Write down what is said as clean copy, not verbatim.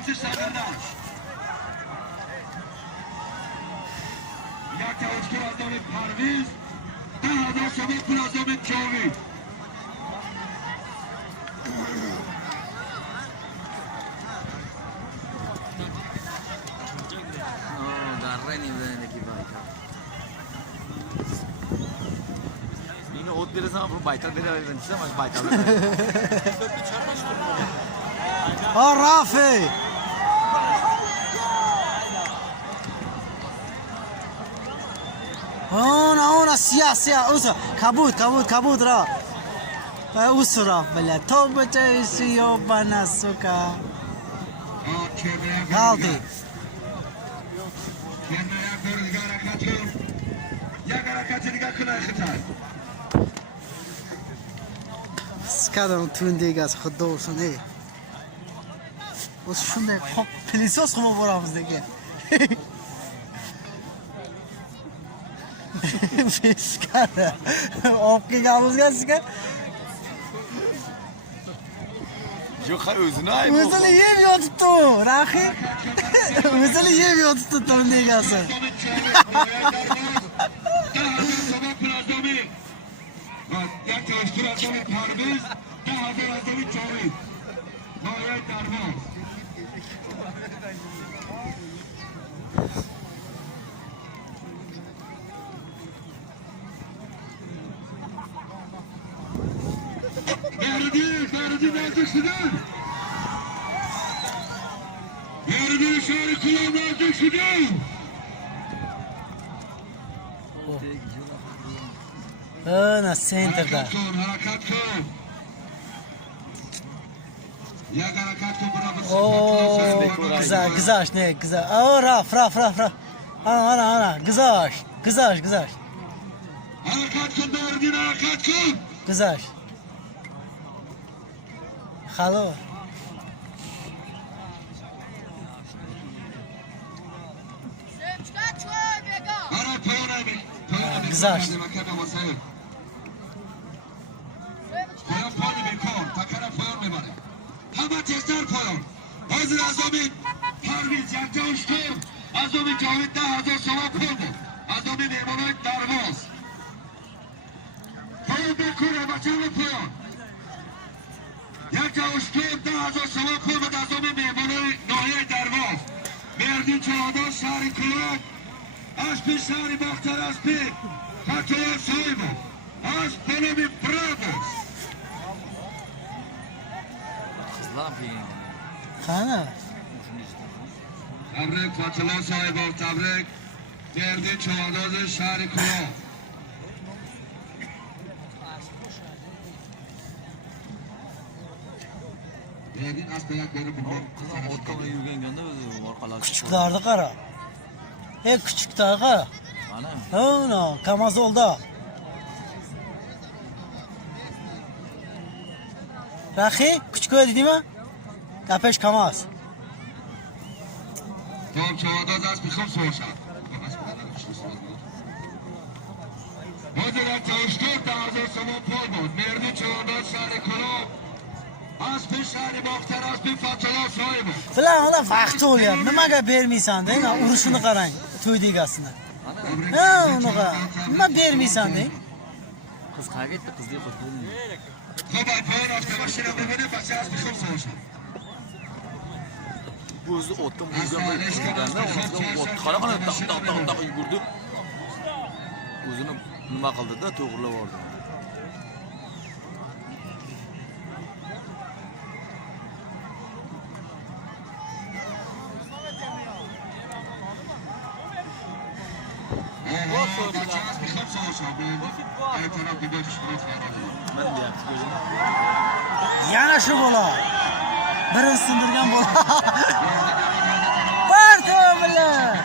آتش سرگردن یک توشکر از نام پرویز 10,000 شما پول از نام جاوید Ot verirsen ama baytar verir ama baytar. Rafi. Ona siyah usa kabut ra. Usra bile. Tövbe işiyor bana suka. Kaldı. Скадам тундегас худосон эй. Ос шундай пилисос хом борамыз деге. Скада. Опки гамызгасга. Yok hayır özünü ayıp. Özünü yemiyor tuttu. Rahi. Özünü yemiyor tuttu tundegası. یک توشکر از نام پرویز 10,000 از نام جاوید نایه درواز مهردی نزدیک شدن مهردی شهر کلام نزدیک شدن Ana centerda. Harakat kıl. Yak harakat kıl bravo. Güzel ne güzel. Raf. Ana güzel. Harakat kıl Mehrdin harakat kıl. Güzel. Hello. Güzel. پایان پای بیکار تکر پایان میبره همه تیزتر پایان حاضر از آمین پرویز یک جوشکر از آمین جاوید 10,000 شما پول بود از آمین میمانای درواز پایان بیکاره بچه همه پایان یک جوشکر 10,000 شما پول بود از آمین میمانای ناحیه درواز مهردین چهادان شهر کلک اسپی شهر بختر اسپی خطوه سایبه از بلومی برادرز Kana. تبریک فاطمه صاحب تبریک مهردین چهادان شهر کلک mehrdin asla yakları bulmak Ortamda yürüyengende özü orkalar. Küçüklerdi qara. Küçükler qara. Ana. Ana Kamazolda. Rahi küçük öyle değil mi? Kapeş Kamaz. Tamam çağdaş az bir kım soğuşan. Hadiler çalıştır da hazır saman pol بود. Mehrdin çağdaş şehri Kulab. Az bir şehri Bakhtar az bir Fatala sahibi. Ulan vaqti o'lyapti. Nimaga bermaysan deng? Urushini qarang, to'ydegasini. Unaqa. Nima bermaysan deng? Qiz qayerga ketdi? Qizni yo'qotding. Xabar payın avtomashina bibini bachcha az bir kım so'rashadi. Bu o'zi otdan yurgan bir yurganda, ot qara taq yugurdi. O'zini nima qildi-da, to'g'rilab yubordi. Yana shu bola. Birini sindirgan bola. Barto bilan.